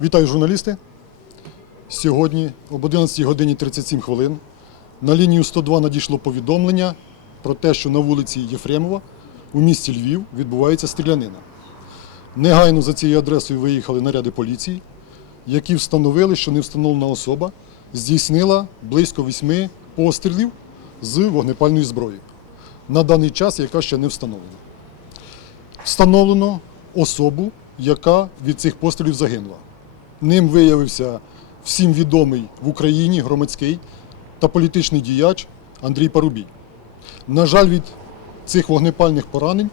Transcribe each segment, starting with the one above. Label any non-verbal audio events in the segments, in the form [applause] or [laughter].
Вітаю журналісти. Сьогодні об 11 годині 37 хвилин на лінію 102 надійшло повідомлення про те, що на вулиці Єфремова у місті Львів відбувається стрілянина. Негайно за цією адресою виїхали наряди поліції, які встановили, що невстановлена особа здійснила близько восьми пострілів з вогнепальної зброї. На даний час, яка ще не встановлена. Встановлено особу, яка від цих пострілів загинула. Ним виявився всім відомий в Україні громадський та політичний діяч Андрій Парубій. На жаль, від цих вогнепальних поранень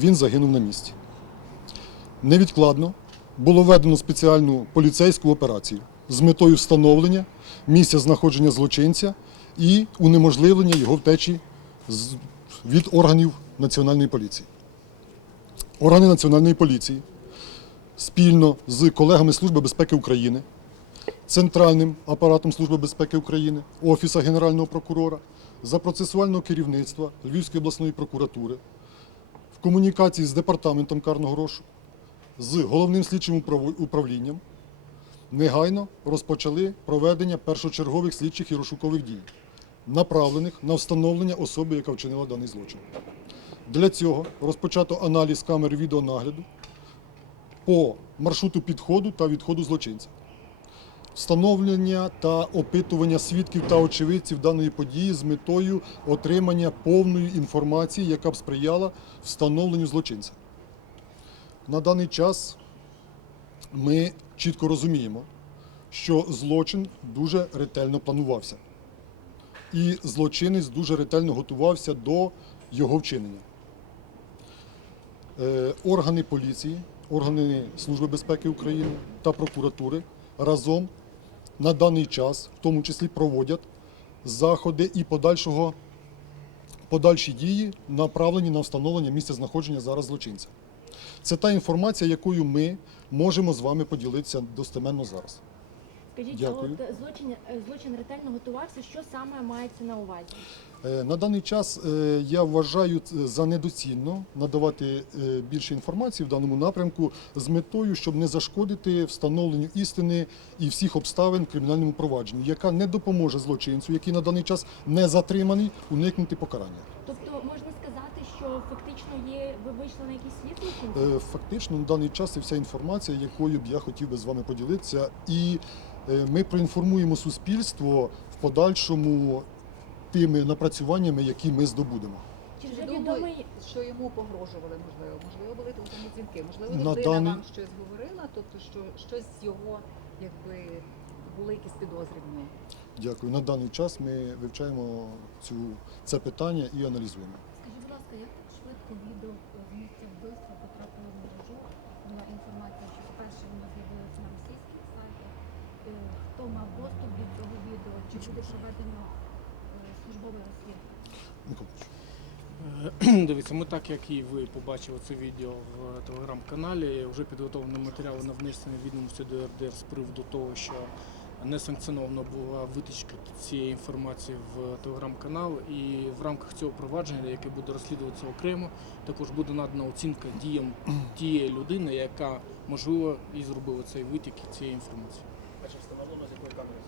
він загинув на місці. Невідкладно було введено спеціальну поліцейську операцію з метою встановлення місця знаходження злочинця і унеможливлення його втечі від органів Національної поліції. Органи Національної поліції спільно з колегами Служби безпеки України, Центральним апаратом Служби безпеки України, Офіса Генерального прокурора, за процесуального керівництва Львівської обласної прокуратури, в комунікації з департаментом карного розшуку, з головним слідчим управлінням негайно розпочали проведення першочергових слідчих і розшукових дій, направлених на встановлення особи, яка вчинила даний злочин. Для цього розпочато аналіз камер відеонагляду по маршруту підходу та відходу злочинця. Встановлення та опитування свідків та очевидців даної події з метою отримання повної інформації, яка б сприяла встановленню злочинця. На даний час ми чітко розуміємо, що злочин дуже ретельно планувався. І злочинець дуже ретельно готувався до його вчинення. Е, Органи поліції, органи Служби безпеки України та прокуратури разом на даний час, в тому числі, проводять заходи і подальшого, подальші дії, направлені на встановлення місця знаходження зараз злочинця. Це та інформація, якою ми можемо з вами поділитися достеменно зараз. Скажіть, Дякую. от е, злочин, е, злочин ретельно готувався. Що саме мається на увазі? Е, На даний час е, я вважаю за недоцільно надавати е, більше інформації в даному напрямку з метою, щоб не зашкодити встановленню істини і всіх обставин в кримінальному провадженні, яка не допоможе злочинцю, який на даний час не затриманий, уникнути покарання. Тобто можна сказати, що фактично є ви вийшли на якийсь слід злочинця? Е, Фактично на даний час це вся інформація, якою б я хотів би з вами поділитися, і ми проінформуємо суспільство в подальшому тими напрацюваннями, які ми здобудемо. Чи вже відомо, що йому погрожували, можливо? Можливо, були телефонні дзвінки, можливо, На людина даний- вам щось говорила, тобто що щось з його, якби були якісь підозри в нього. Дякую. На даний час ми вивчаємо цю, це питання і аналізуємо. Скажіть, будь ласка, як так швидко відео з місця вбивства потрапило в мережу? Була інформація, що спершу воно з'явилося на російських сайтах. Е, Хто мав доступ до цього відео? Чи буде проведено е, службове розслідування? Е, [clears throat] Дивіться, ми так як і ви побачили це відео в телеграм-каналі, вже підготовлені матеріали на внесення відомості до РДР з приводу того, що несанкціоновано була витичка цієї інформації в телеграм-канал, і в рамках цього провадження, яке буде розслідуватися окремо, також буде надана оцінка діям тієї людини, яка можливо і зробила цей витік цієї інформації. А чи встановлено з якої камери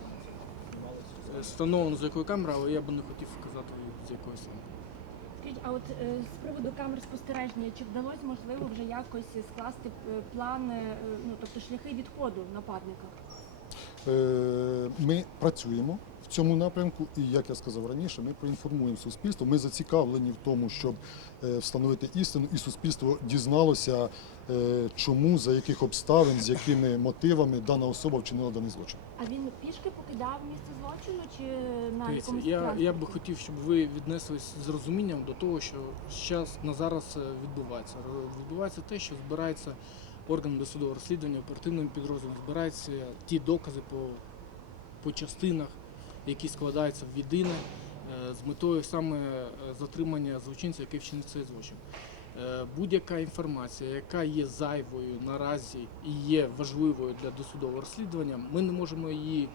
знімалося? Е, Встановлено з якої камери, але я би не хотів казати з якої саме. скажіть, а от е, з приводу камер спостереження, чи вдалося можливо вже якось скласти е, план, е, ну тобто шляхи відходу нападника? Е, Ми працюємо в цьому напрямку, і як я сказав раніше, ми проінформуємо суспільство. Ми зацікавлені в тому, щоб е, встановити істину, і суспільство дізналося, е, чому, за яких обставин, з якими мотивами дана особа вчинила даний злочин. А він пішки покидав місце злочину чи на Дивіться, якомусь я, я би хотів, щоб ви віднеслись з розумінням до того, що зараз на зараз е, відбувається. Відбувається те, що збирається орган досудового розслідування, оперативним підрозділом, збираються ті докази по, по частинах, які складаються в єдине е, з метою саме е, затримання злочинця, який вчинив цей злочин. Е, Будь-яка інформація, яка є зайвою наразі і є важливою для досудового розслідування, ми не можемо її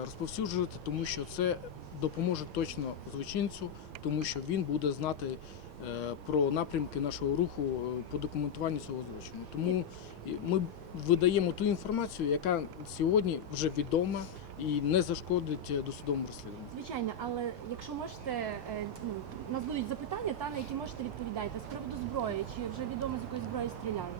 розповсюджувати, тому що це допоможе точно злочинцю, тому що він буде знати про напрямки нашого руху по документуванню цього злочину. Тому ми видаємо ту інформацію, яка сьогодні вже відома і не зашкодить е, досудовому розслідуванню. Звичайно, але якщо можете, е, ну, у нас будуть запитання, та на які можете відповідати. З приводу зброї, чи вже відомо з якої зброї стріляли?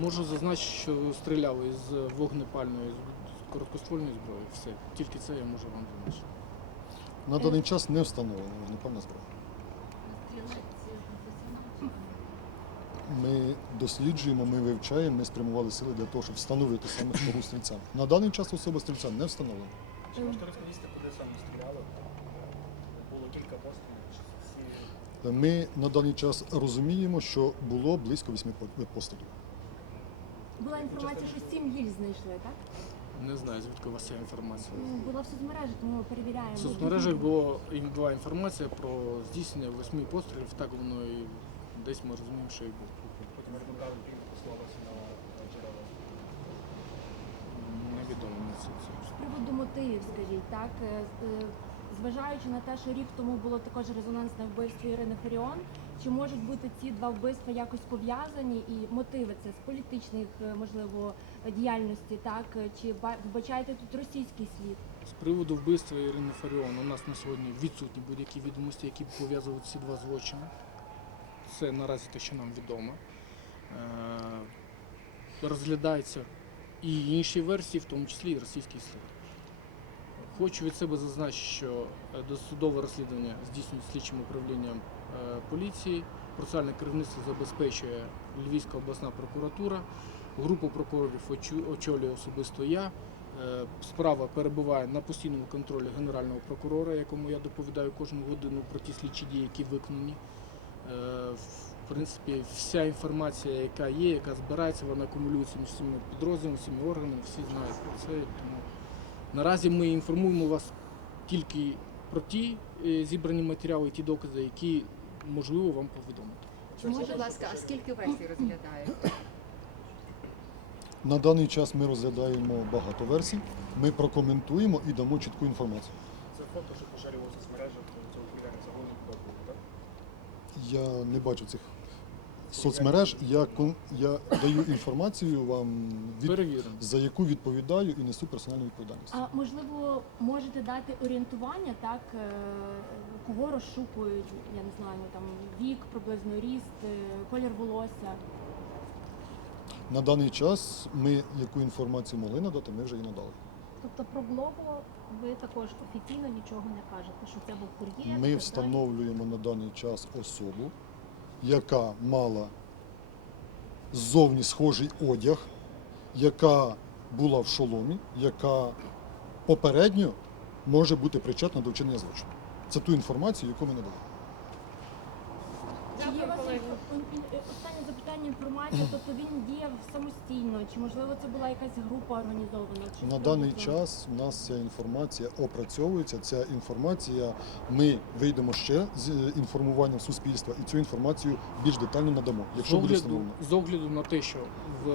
Можу зазначити, що стріляв із вогнепальної з короткоствольної зброї. Все, тільки це я можу вам зазначити. На даний час не встановлено вогнепальна зброя. Ні? Ми досліджуємо, ми вивчаємо, ми спрямували сили для того, щоб встановити саме хто був стрільцем. На даний час особа стрільця не встановлена. Чи можете розповісти, куди саме стріляли? Було кілька пострілів, Ми на даний час розуміємо, що було близько восьми пострілів. Була інформація, що сім гіль знайшли, так? Не знаю, звідки у вас ця інформація. Ну, була в соцмережі, тому ми перевіряємо. В соцмережах була інформація про здійснення восьми пострілів, так воно і десь ми розуміємо, що і елементарно прийняли на на джерела. Невідомо це. це. З приводу мотивів, скажіть, так е, е, зважаючи на те, що рік тому було також резонансне вбивство Ірини Фаріон, чи можуть бути ці два вбивства якось пов'язані і мотиви це з політичних, е, можливо, діяльності, так чи ба- вбачаєте тут російський слід? З приводу вбивства Ірини Фаріон у нас на сьогодні відсутні будь-які відомості, які б пов'язують ці два злочини. Це наразі те, що нам відомо. Е, Розглядаються і інші версії, в тому числі і російський слід. Хочу від себе зазначити, що е, досудове розслідування здійснює слідчим управлінням е, поліції. Процесуальне керівництво забезпечує Львівська обласна прокуратура. Групу прокурорів очолює особисто я. Справа перебуває на постійному контролі генерального прокурора, якому я доповідаю кожну годину про ті слідчі дії, які виконані. Е, В принципі, вся інформація, яка є, яка збирається, вона акумулюється між всіма підрозділами, всіма органами, всі знають про це. Тому наразі ми інформуємо вас тільки про ті е, зібрані матеріали, ті докази, які можливо вам повідомити. Скажіть, будь ласка, а скільки версій розглядаєте? На даний час ми розглядаємо багато версій. Ми прокоментуємо і дамо чітку інформацію. Це фото, що поширювалося в соцмережах цього хулігана загону подбу, так? Я не бачу цих соцмереж. Я, кон- я даю інформацію вам, від, Перевіримо. за яку відповідаю і несу персональну відповідальність. А можливо, можете дати орієнтування, так е, кого розшукують, я не знаю, там вік, приблизно ріст, е, колір волосся. На даний час ми яку інформацію могли надати, ми вже її надали. Тобто про Глобо ви також офіційно нічого не кажете, що це був кур'єр. Ми встановлюємо на даний час особу, яка мала ззовні схожий одяг, яка була в шоломі, яка попередньо може бути причетна до вчинення злочину. Це ту інформацію, яку ми надали. Є ін- ін- е, останнє запитання інформація? Тобто він діяв самостійно, чи можливо це була якась група організована? Чи На даний час у нас ця інформація опрацьовується. Ця інформація ми вийдемо ще з е, інформуванням суспільства і цю інформацію більш детально надамо, З якщо буде огляду, встановлено. з огляду на те, що в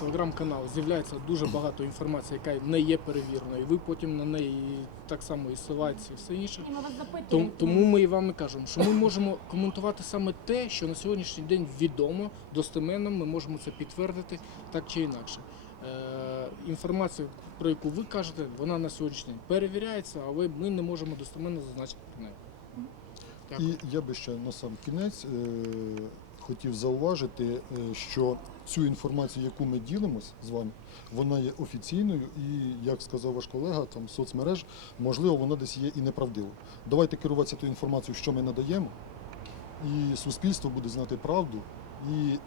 телеграм-канал з'являється дуже багато інформації, яка не є перевіреною, і ви потім на неї так само і ссилаєтеся і все інше. І ми вас запитуємо. Тому, тому ми і вам і кажемо, що ми можемо коментувати саме те, що на сьогоднішній день відомо, достеменно, ми можемо це підтвердити так чи інакше. Е, інформація, про яку ви кажете, вона на сьогоднішній день перевіряється, але ми не можемо достеменно зазначити про неї. Дякую. І я би ще на сам кінець е, хотів зауважити, е, що цю інформацію, яку ми ділимось з вами, вона є офіційною, і як сказав ваш колега, там соцмереж, можливо, вона десь є і неправдивою. Давайте керуватися тою інформацією, що ми надаємо, і суспільство буде знати правду, і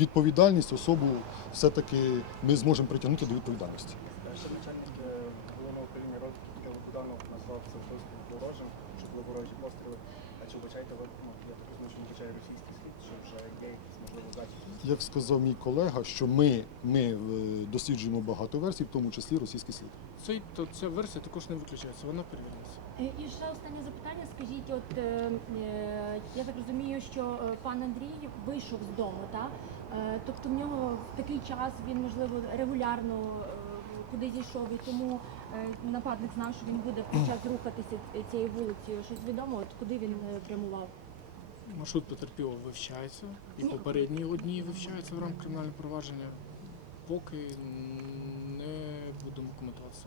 відповідальність особу все-таки ми зможемо притягнути до відповідальності. Перший начальник е, головного управління розвитку Буданов назвав це вбивство ворожим, що були ворожі постріли. А чи вбачаєте ви, ну, я так розумію, що не вбачає російський слід, що вже є якісь? Як сказав мій колега, що ми, ми е, досліджуємо багато версій, в тому числі російський слід. Цей, то, ця версія також не виключається, вона перевіряється. Е, І ще останнє запитання. Скажіть, от е, е, я так розумію, що пан Андрій вийшов з дому, так? Е, тобто в нього в такий час він можливо регулярно е, куди зійшов, і тому е, нападник знав, що він буде під час рухатися цією вулицею. Щось відомо, от куди він е, прямував? Маршрут потерпілого вивчається, і попередні одні вивчаються в рамках кримінального провадження. Поки не будемо коментувати.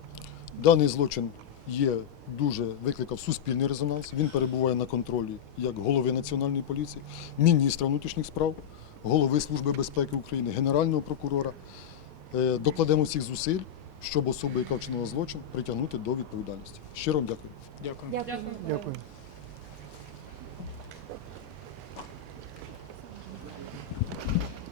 Даний злочин є дуже викликав суспільний резонанс. Він перебуває на контролі як голови національної поліції, міністра внутрішніх справ, голови Служби безпеки України, генерального прокурора. Е, Докладемо всіх зусиль, щоб особу, яка вчинила злочин, притягнути до відповідальності. Щиро вам дякую. Дякую. Дякую. Дякую.